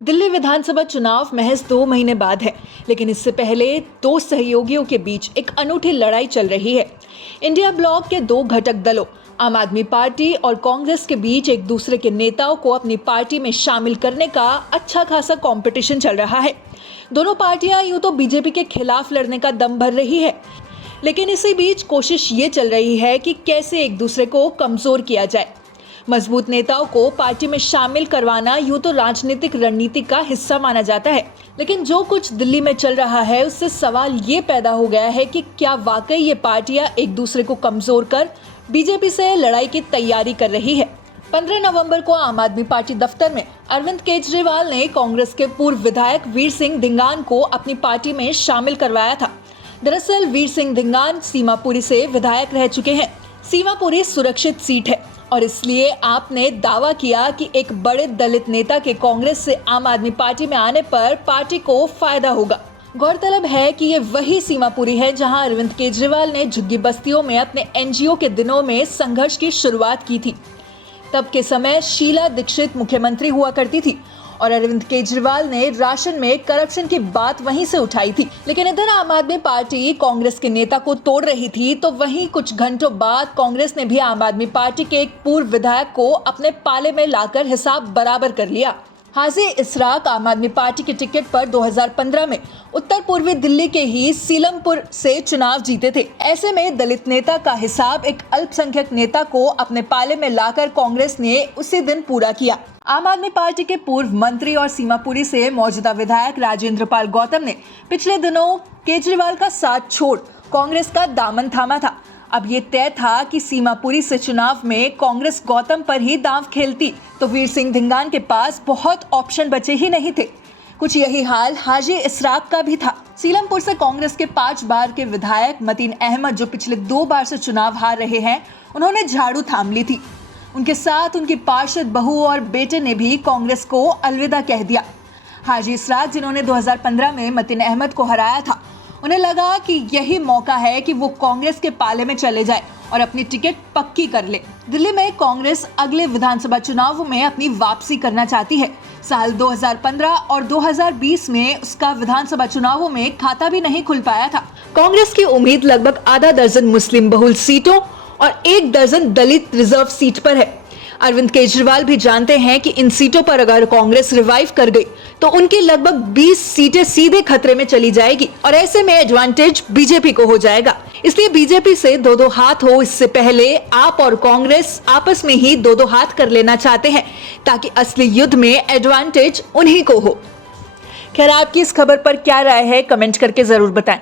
दिल्ली विधानसभा चुनाव महज 2 महीने बाद है, लेकिन इससे पहले दो सहयोगियों के बीच एक अनूठी लड़ाई चल रही है। इंडिया ब्लॉक के दो घटक दलों आम आदमी पार्टी और कांग्रेस के बीच एक दूसरे के नेताओं को अपनी पार्टी में शामिल करने का अच्छा खासा कंपटीशन चल रहा है। दोनों पार्टियां यूं तो बीजेपी के खिलाफ लड़ने का दम भर रही है, लेकिन इसी बीच कोशिश ये चल रही है कि कैसे एक दूसरे को कमजोर किया जाए। मजबूत नेताओं को पार्टी में शामिल करवाना यूं तो राजनीतिक रणनीति का हिस्सा माना जाता है, लेकिन जो कुछ दिल्ली में चल रहा है उससे सवाल ये पैदा हो गया है कि क्या वाकई ये पार्टियां एक दूसरे को कमजोर कर बीजेपी से लड़ाई की तैयारी कर रही है। 15 नवंबर को आम आदमी पार्टी दफ्तर में अरविंद केजरीवाल ने कांग्रेस के पूर्व विधायक वीर सिंह धिंगान को अपनी पार्टी में शामिल करवाया था। दरअसल वीर सिंह धिंगान सीमापुरी से विधायक रह चुके हैं। सीमापुरी सुरक्षित सीट है और इसलिए आपने दावा किया कि एक बड़े दलित नेता के कांग्रेस से आम आदमी पार्टी में आने पर पार्टी को फायदा होगा। गौरतलब है कि ये वही सीमापुरी है जहां अरविंद केजरीवाल ने झुग्गी बस्तियों में अपने एनजीओ के दिनों में संघर्ष की शुरुआत की थी। तब के समय शीला दीक्षित मुख्यमंत्री हुआ करती थी और अरविंद केजरीवाल ने राशन में करप्शन की बात वहीं से उठाई थी। लेकिन इधर आम आदमी पार्टी कांग्रेस के नेता को तोड़ रही थी, तो वहीं कुछ घंटों बाद कांग्रेस ने भी आम आदमी पार्टी के एक पूर्व विधायक को अपने पाले में लाकर हिसाब बराबर कर लिया। हाजी इसराक आम आदमी पार्टी के टिकट पर 2015 में उत्तर पूर्वी दिल्ली के ही सीलमपुर से चुनाव जीते थे। ऐसे में दलित नेता का हिसाब एक अल्पसंख्यक नेता को अपने पाले में लाकर कांग्रेस ने उसी दिन पूरा किया। आम आदमी पार्टी के पूर्व मंत्री और सीमापुरी से मौजूदा विधायक राजेंद्र पाल गौतम ने पिछले दिनों केजरीवाल का साथ छोड़ कांग्रेस का दामन थामा था। अब ये तय था कि सीमापुरी से चुनाव में कांग्रेस गौतम पर ही दांव खेलती, तो वीर सिंह धिंगान के पास बहुत ऑप्शन बचे ही नहीं थे। कुछ यही हाल हाजी इसराक का भी था। सीलमपुर से कांग्रेस के 5 बार के विधायक मतीन अहमद, जो पिछले 2 बार से चुनाव हार रहे हैं, उन्होंने झाड़ू थाम ली थी। उनके साथ उनकी पार्षद बहू और बेटे ने भी कांग्रेस को अलविदा कह दिया। हाजी इसराक, जिन्होंने 2015 में मतीन अहमद को हराया था, उन्हें लगा कि यही मौका है कि वो कांग्रेस के पाले में चले जाए और अपनी टिकट पक्की कर ले। दिल्ली में कांग्रेस अगले विधानसभा चुनाव में अपनी वापसी करना चाहती है। साल 2015 और 2020 में उसका विधानसभा चुनावों में खाता भी नहीं खुल पाया था। कांग्रेस की उम्मीद लगभग आधा दर्जन मुस्लिम बहुल सीटों और 1 दर्जन दलित रिजर्व सीट पर है। अरविंद केजरीवाल भी जानते हैं कि इन सीटों पर अगर कांग्रेस रिवाइव कर गई तो उनकी लगभग 20 सीटें सीधे खतरे में चली जाएगी और ऐसे में एडवांटेज बीजेपी को हो जाएगा। इसलिए बीजेपी से 2-2 हाथ हो, इससे पहले आप और कांग्रेस आपस में ही 2-2 हाथ कर लेना चाहते हैं ताकि असली युद्ध में एडवांटेज उन्हीं को हो। खैर, आपकी इस खबर पर क्या राय है, कमेंट करके जरूर बताएं।